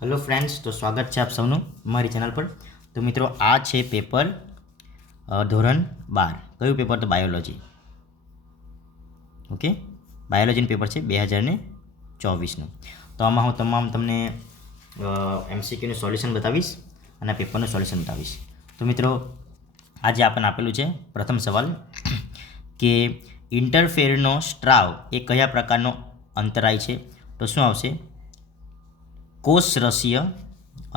Hello friends, તો સ્વાગત છે આપ સૌનું મારી ચેનલ પર। તો મિત્રો, આ છે પેપર ધોરણ 12। કયું પેપર? તો બાયોલોજી। ઓકે, બાયોલોજીનું પેપર છે 2024નું। તો આમાં હું તમામ તમને MCQનું સોલ્યુશન બતાવીશ અને પેપરનું સોલ્યુશન બતાવીશ। તો મિત્રો, આજે આપણને આપેલું છે પ્રથમ સવાલ કે ઇન્ટરફેરનો સ્ત્રાવ એ કયા પ્રકારનો અંતરાય છે? તો શું આવશે? કોષરસીય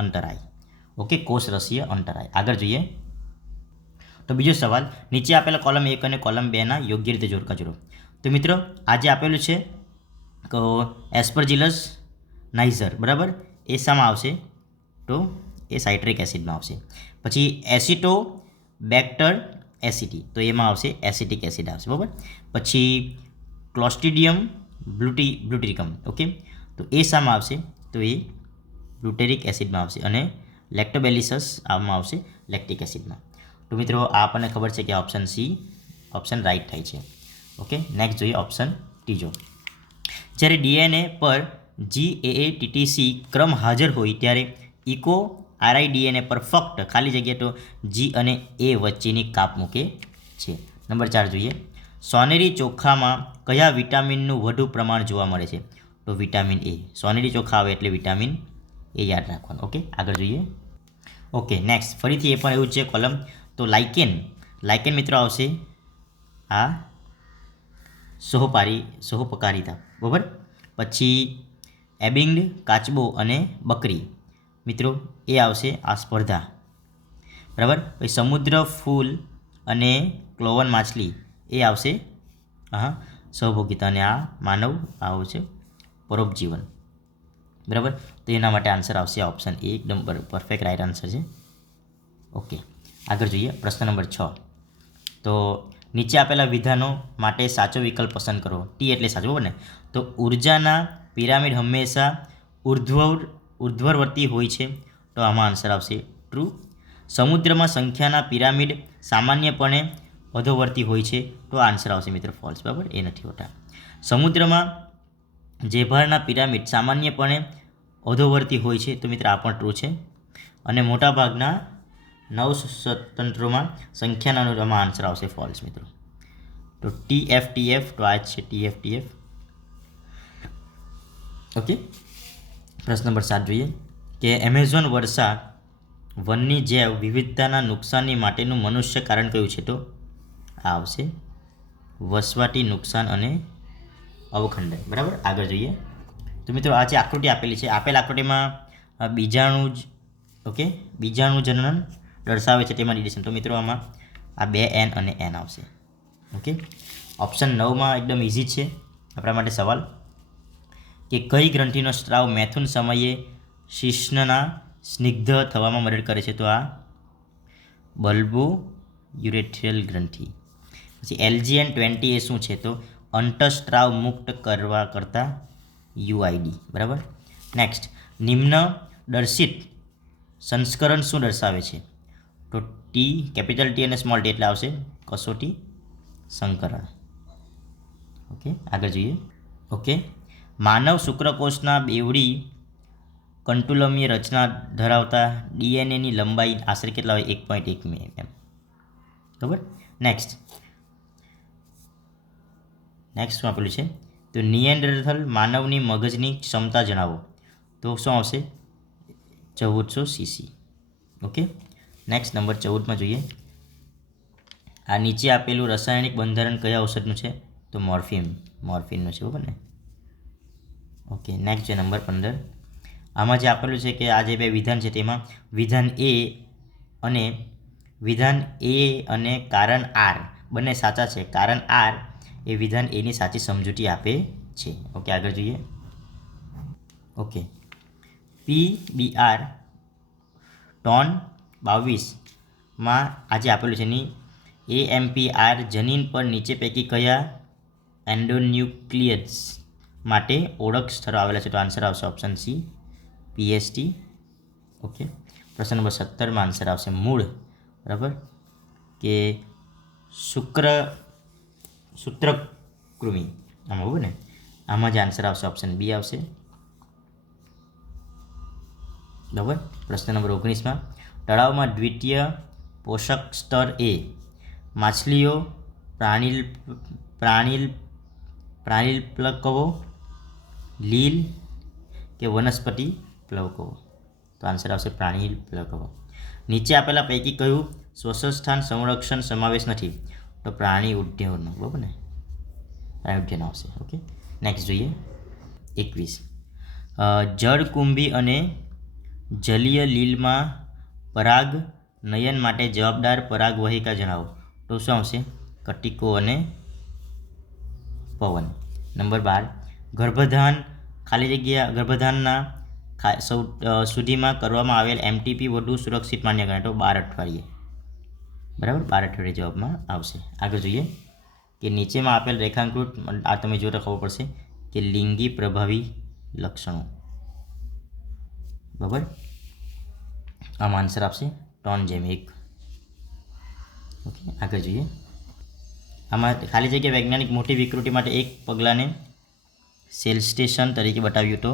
અંતરાય। ઓકે, કોષરસીય અંતરાય। આગળ જોઈએ તો બીજો સવાલ, નીચે આપેલા કોલમ 1 અને કોલમ 2ના યોગ્ય રીતે જોડકા જોડો। તો મિત્રો, આજે આપેલું છે એસ્પરજીલસ નાઇઝર, બરાબર? એ શામાં આવશે? તો એ સાઇટ્રિક એસિડમાં આવશે। પછી એસિટો બેક્ટર એસિટી, તો એમાં આવશે એસિટિક એસિડ આવશે, બરાબર? પછી ક્લોસ્ટ્રીડિયમ બ્લુટિરિકમ, ઓકે, તો એ શામાં આવશે? તો એ બ્યુટેરિક એસિડમાં આવશે। અને લેક્ટોબેલિસસ આમાં આવશે લેક્ટિક એસિડમાં। તો મિત્રો, આ આપણને ખબર છે કે ઓપ્શન સી ઓપ્શન રાઈટ થાય છે। ઓકે, નેક્સ્ટ જોઈએ ઓપ્શન ત્રીજો। જ્યારે ડીએનએ પર GAATTC ક્રમ હાજર હોય ત્યારે ઇકો RIDNA પર ફક્ત ખાલી જગ્યા તો G અને A વચ્ચેની કાપ મૂકે છે। નંબર 4 જોઈએ, સોનેરી ચોખામાં કયા વિટામિનનું વધુ પ્રમાણ જોવા મળે છે? તો વિટામિન A। સોનેરી ચોખા આવે એટલે વિટામિન એ યાદ રાખવાનું। ઓકે, આગળ જોઈએ। ઓકે, નેક્સ્ટ ફરીથી એ પણ એવું છે કોલમ, તો લાઇકેન મિત્રો આવશે આ સોહપકારિતા, બરાબર? પછી એબિંગ, કાચબો અને બકરી, મિત્રો એ આવશે આ સ્પર્ધા, બરાબર? પછી સમુદ્ર ફૂલ અને ક્લોવન માછલી એ આવશે સહભોગિતા, અને આ માનવ આવશે પરોપજીવન, બરાબર? તો એના માટે આન્સર આવશે ઓપ્શન એ, એકદમ પરફેક્ટ રાઈટ આન્સર છે। ઓકે, આગળ જોઈએ પ્રશ્ન નંબર 6। તો નીચે આપેલા વિધાનો માટે સાચો વિકલ્પ પસંદ કરો। ટી એટલે સાચું, બરાબર ને? તો ઉર્જાના પિરામિડ હંમેશા ઉર્ધ્વવર્તી હોય છે, તો આમાં આન્સર આવશે ટ્રુ। સમુદ્રમાં સંખ્યાના પિરામિડ સામાન્યપણે અધોવર્તી હોય છે, તો આન્સર આવશે મિત્રો ફોલ્સ, બરાબર? એ નથી હોતા। સમુદ્રમાં જેભારના પિરામિડ સામાન્યપણે અધોવર્તી હોય છે, તો મિત્ર આ પણ ટ્રુ છે। અને મોટાભાગના નવસ્વતંત્રોમાં સંખ્યાના આમાં આન્સર આવશે ફોલ્સ મિત્રો। તો TF તો આ જ છે TF। ઓકે, પ્રશ્ન નંબર 7 જોઈએ કે એમેઝોન વર્ષા વનની જૈવ વિવિધતાના નુકસાનની માટેનું મનુષ્ય કારણ કયું છે? તો આ આવશે વસવાટી નુકસાન અને અવખંડન, બરાબર? આગળ જોઈએ તો મિત્રો, આ જે આકૃતિ આપેલી છે, આપેલ આકૃતિમાં બીજાણુ જનન દર્શાવે છે, તેમાં ડિટેશન, તો મિત્રો આમાં આ 2 N અને N આવશે। ઓકે, ઓપ્શન 9માં એકદમ ઇઝી છે આપણા માટે સવાલ કે કઈ ગ્રંથિનો સ્ત્રાવ મૈથુન સમયે શિશ્નના સ્નિગ્ધ થવામાં મદદ કરે છે? તો આ બલ્બો યુરેથ્રિયલ ગ્રંથિ। પછી LGN20 એ શું છે? તો અંતઃસ્ત્રાવ મુક્ત કરતા UID, બરાબર? નેક્સ્ટ, નિમ્ન દર્શિત સંસ્કરણ શું દર્શાવે છે? તો કેપિટલ T અને સ્મોલ t એટલે આવશે કસોટી સંકરણ। ઓકે, આગળ જોઈએ। ઓકે, માનવ શુક્રકોષના બેવડી કંટુલમીય રચના ધરાવતા DNAની લંબાઈ આશરે કેટલા હોય? 1.1 mm, બરાબર? નેક્સ્ટ શું આપેલું છે? તો નિએન્ડરથલ માનવની મગજની ક્ષમતા જણાવો, તો શું આવશે? 1400 cc। ઓકે, નેક્સ્ટ નંબર 14માં જોઈએ, આ નીચે આપેલું રાસાયણિક બંધારણ કયા ઔષધનું છે? તો મોર્ફિનનું છે, બરાબર ને? ઓકે, નેક્સ્ટ છે નંબર 15। આમાં જે આપેલું છે કે આ જે 2 વિધાન છે તેમાં વિધાન A અને કારણ R બંને સાચા છે, કારણ R એ વિધાન એની સાચી સમજૂતી આપે છે। ઓકે, આગળ જોઈએ। ઓકે, PBR ટોન 22માં આજે આપેલું છે એની AMPR જનીન પર નીચે પૈકી કયા એન્ડોન્યુક્લિયસ માટે ઓળખ સ્થળો આવેલા છે? તો આન્સર આવશે ઓપ્શન સી PST। ઓકે, પ્રશ્ન નંબર 17માં આન્સર આવશે મૂળ, બરાબર? કે સૂત્રકૃમિ આમાં, બરાબર ને? આમાં જે આન્સર આવશે ઓપ્શન બી આવશે। બરાબર. પ્રશ્ન નંબર 19માં તળાવમાં દ્વિતીય પોષક સ્તર એ માછલીઓ, પ્રાણીલ પ્લવકો, લીલ કે વનસ્પતિ પ્લવકો? તો આન્સર આવશે પ્રાણીલ પ્લવકો. નીચે આપેલા પૈકી કયું શ્વસન સ્થાન સંરક્ષણ સમાવેશ નથી? તો પ્રાણી ઉદ્યાનનો. બરાબર ને, પ્રાણી ઉદ્યાન આવશે. ઓકે, નેક્સ્ટ જોઈએ 21. જળકુંભી અને જલીય લીલમાં પરાગ નયન માટે જવાબદાર પરાગવાહિકા જણાવો. તો શું આવશે? કટિકો અને પવન. નંબર 12. ગર્ભાધાનના સુધીમાં કરવામાં આવેલ એમટીપી વધુ સુરક્ષિત માન્ય ગણાય. તો 12 અઠવાડિયે. બરાબર, 12 અઠવાડિયે જવાબમાં આવશે. આગળ જોઈએ કે નીચેમાં આપેલ રેખાંકૃત, આ તમે જોતા ખબર પડશે કે લિંગી પ્રભાવી લક્ષણો. બરાબર, આમાં આન્સર આપશે ટોનજેમિક. ઓકે, આગળ જોઈએ. આમાં ખાલી જગ્યા વૈજ્ઞાનિક મોટી વિકૃતિ માટે એક પગલાંને સેલ સ્ટેશન તરીકે બતાવ્યું તો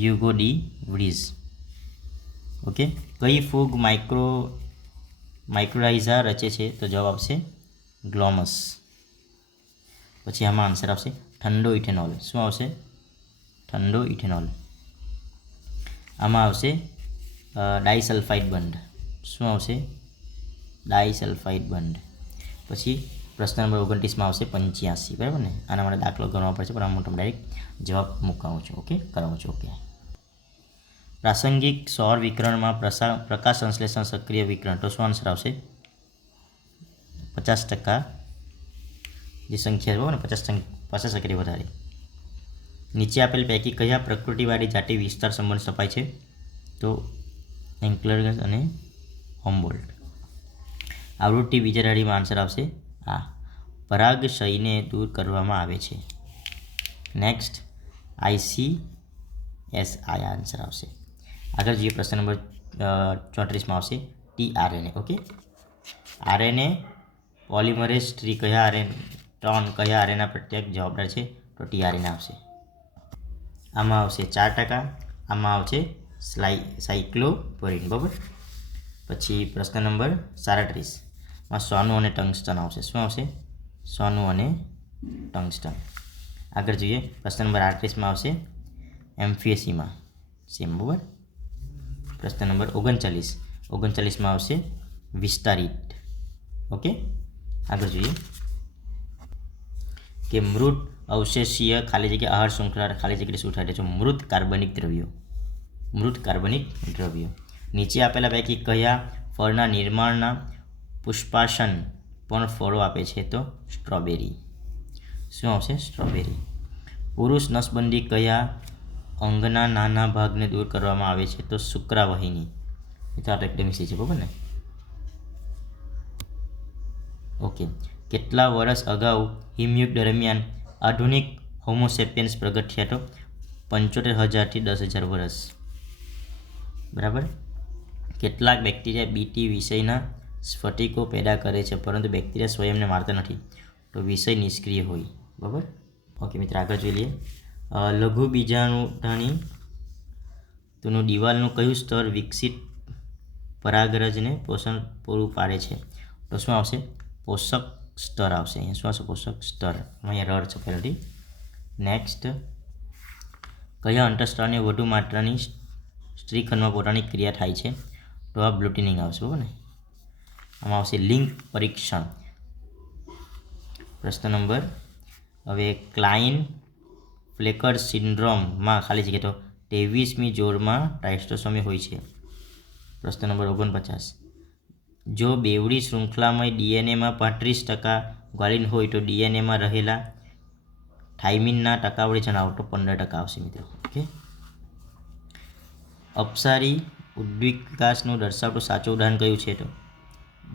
હ્યુગો ડી વ્રીઝ. ઓકે, કઈ ફૂગ માઇક્રોરાઇઝા રચે છે? તો જવાબ આવશે ગ્લોમસ. પછી આમાં આન્સર આવશે ઠંડો ઇથેનોલ. શું આવશે? ઠંડો ઇથેનોલ. આમાં આવશે ડાઈસલ્ફાઇડ બંધ. શું આવશે? ડાઈસલ્ફાઇડ બંધ. પછી પ્રશ્ન નંબર 29માં આવશે 85. બરાબર ને, આના માટે દાખલો ગણવા પડશે, પણ હું તમને ડાયરેક્ટ જવાબ મુકાવું છું. ઓકે, કરાવું છું. ઓકે, પ્રાસંગિક સૌર વિકરણમાં પ્રકાશ સંશ્લેષણ સક્રિય વિકરણ. તો શું આન્સર આવશે? 50% જે સંખ્યા હોય ને 50% વધારે. નીચે આપેલ પૈકી કયા પ્રકૃતિવાદી જાતિ વિસ્તાર સંબંધ સ્થપાય છે? તો એન્કલર્સ અને હોમબોલ્ટ. આવૃત્તિ બીજાધારીમાં આન્સર આવશે આ પરાગશયને દૂર કરવામાં આવે છે. નેક્સ્ટ ICSI આન્સર આવશે. આગળ જોઈએ પ્રશ્ન નંબર 34માં આવશે tRNA. ઓકે, આરએનએ પોલિમરેઝ કયા આરએનએ પ્રત્યેક જવાબદાર છે? તો tRNA આવશે. આમાં આવશે 4%. આમાં આવશે સાયક્લોપોરિન. બરાબર. પછી પ્રશ્ન નંબર 37માં સોનું અને ટંગસ્ટન આવશે. શું આવશે? સોનું અને ટંગસ્ટન. આગળ જોઈએ પ્રશ્ન નંબર 38માં આવશે એમ્ફિએસીમાં સેમ. બરાબર. પ્રશ્ન નંબર 39માં આવશે વિસ્તારિત. ઓકે, આગળ જોઈએ કે મૃત અવશેષીય ખાલી જગ્યા આહાર શૃંખલા ખાલી જગ્યાએ શું થાય છે? મૃત કાર્બનિક દ્રવ્યો. નીચે આપેલા પૈકી કયા ફળના નિર્માણના પુષ્પાસન પણ ફળો આપે છે? તો સ્ટ્રોબેરી. શું આવશે? સ્ટ્રોબેરી. પુરુષ નસબંધી કયા અંગના નાના ભાગને દૂર કરવામાં આવે છે? તો શુક્રાવહિની. એ તો એકદમ ઇઝી છે. બરાબર ને. ઓકે, કેટલા વર્ષ અગાઉ હિમયુગ દરમિયાન આધુનિક હોમોસેપિયન્સ પ્રગટ થયા? તો 75,000 થી 10,000 વર્ષ. બરાબર. કેટલાક બેક્ટેરિયા બીટી વિષયના સ્ફટિકો પેદા કરે છે, પરંતુ બેક્ટેરિયા સ્વયંને મારતા નથી, તો વિષય નિષ્ક્રિય હોય. બરાબર. ઓકે મિત્ર, આગળ જોઈ લઈએ. લઘુ બીજાણુધાની તેનું દિવાલનું કયું સ્તર વિકસિત પરાગરજને પોષણ પૂરું પાડે છે? તો શું આવશે? પોષક સ્તર આવશે. અહીંયા શું આવશે? પોષક સ્તર. અહીંયા રડ છે પહેલાંથી. નેક્સ્ટ, કયા અંતઃસ્ત્રાવને વધુ માત્રાની સ્ત્રીખંડમાં પોતાની ક્રિયા થાય છે? તો આ બ્લુટિનિંગ આવશે. બરાબર ને. આમાં આવશે લિંગ પરીક્ષણ. પ્રશ્ન નંબર હવે ક્લાઇન ફ્લેકર સિન્ડ્રોમમાં ખાલી જગ્યા તો 23મી જોડમાં ટ્રાઇસ્ટોસોમી હોય છે. પ્રશ્ન નંબર 49, જો બેવડી શૃંખલામય ડીએનએમાં 35% ગ્વાલિન હોય તો ડીએનએમાં રહેલા થાઇમિનના ટકાવારી જણાવો. તો 15% આવશે મિત્રો. ઓકે. અપસારી ઉદ્દીપક વિકાસનું દર્શાવતું સાચું ઉદાહરણ કયું છે? તો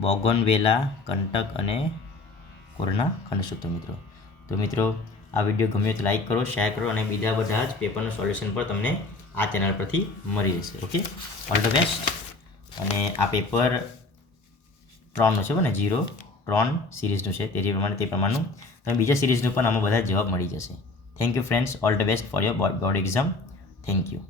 બોગનવેલા, કંટક અને કોરના ખંડસૂત્ર મિત્રો. તો મિત્રો આ વિડીયો ગમ્યો તો લાઈક કરો, શેર કરો અને બીજા બધા જ પેપરનું સોલ્યુશન પણ તમને આ ચેનલ પરથી મળી રહેશે. Okay, all the best. અને આ પેપર 3નું છે ને, 0-3 સિરીઝનું છે, તે પ્રમાણનું તમે બીજા સિરીઝનું પણ આમાં બધા જવાબ મળી જશે. Thank you friends, all the best for your board exam. Thank you.